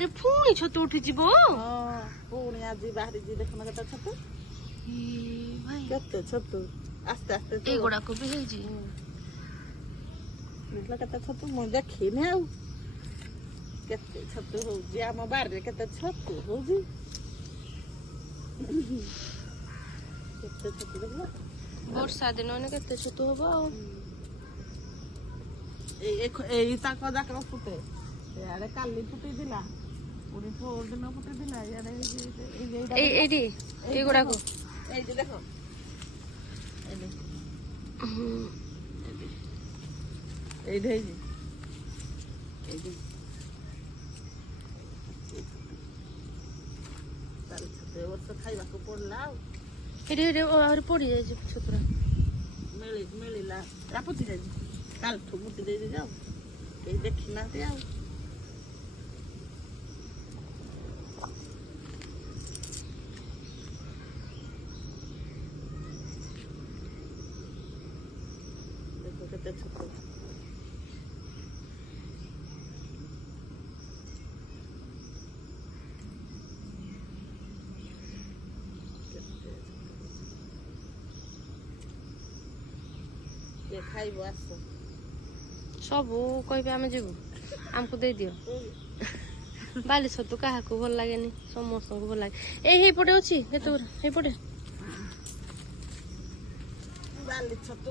ଆରେ ପୁଣି ଛତୁ ଉଠିଯିବ। ପୁଣି ଆଜି ବାହାରିଛି ଦେଖୁନ କେତେ ଛତୁ। ଭାଇ କେତେ ଛତୁ ଆସ୍ତେ ଆସ୍ତେ ଏଇଗୁଡାକ ବି ହେଇଛି। କେତେ ଛତୁ ମୁଁ ଦେଖିନି ଆଉ। କେତେ ଛତୁ ହଉଛି ଆମ ବାରିରେ, କେତେ ଛତୁ ହଉଛି। କେତେ ଛତୁ ଦେଖିଲ। ବର୍ଷା ଦିନ କେତେ ଛତୁ ହବ ଆଉ। ଏଇ ତାଙ୍କ ଯାକ ଫୁଟେ। ଇଆଡେ କାଲି ଫୁଟିଥିଲା, ପୁଣି ପହର ଦିନ ଫୁଟିଥିଲା। ଇଆଡେ ଏଇଠି ଏଇଗୁଡାକ ଏଇଠି ଦେଖ, ଏଇଠି ହେଇଛି, ଏଇଠି ଏ ବର୍ଷ ଖାଇବାକୁ ପଡିଲା ଆଉ। ଏଠି ଆହୁରି ପଡିଯାଇଛି ଛତୁରା। ମିଳିଲା ରାପୁଛି ଯାଇଛି, କାଲିଠୁ ମୁଟି ଦେଇଛି ଯାଉ କେହି ଦେଖିନାହାନ୍ତି ଆଉ। ଦେଖ କେତେ ଛତୁ। ଖାଇବ ଆସ, ସବୁ କହିବେ ଆମେ ଯିବୁ, ଆମକୁ ଦେଇଦିଅ। ବାଲି ଛତୁ କାହାକୁ ଭଲ ଲାଗେନି, ସମସ୍ତଙ୍କୁ ଭଲ ଲାଗେ। ହେଇପଟେ ଅଛି, ହେଇପଟେ ବାଲି ଛତୁ।